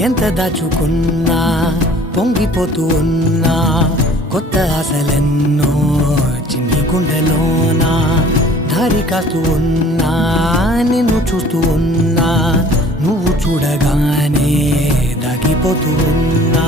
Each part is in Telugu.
ఎంత దాచుకున్నా పొంగిపోతూ ఉన్నా కొత్త ఆశలెన్నో చిన్ని గుండెలోనా దారి కాస్తూ ఉన్నా నిన్ను చూస్తూ ఉన్నా నువ్వు చూడగానే దాగిపోతూ ఉన్నా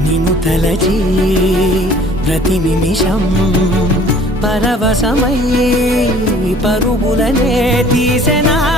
నిన్ను తలచి ప్రతి నిమిషం పరవశమై పరుగులనే తీసెనా.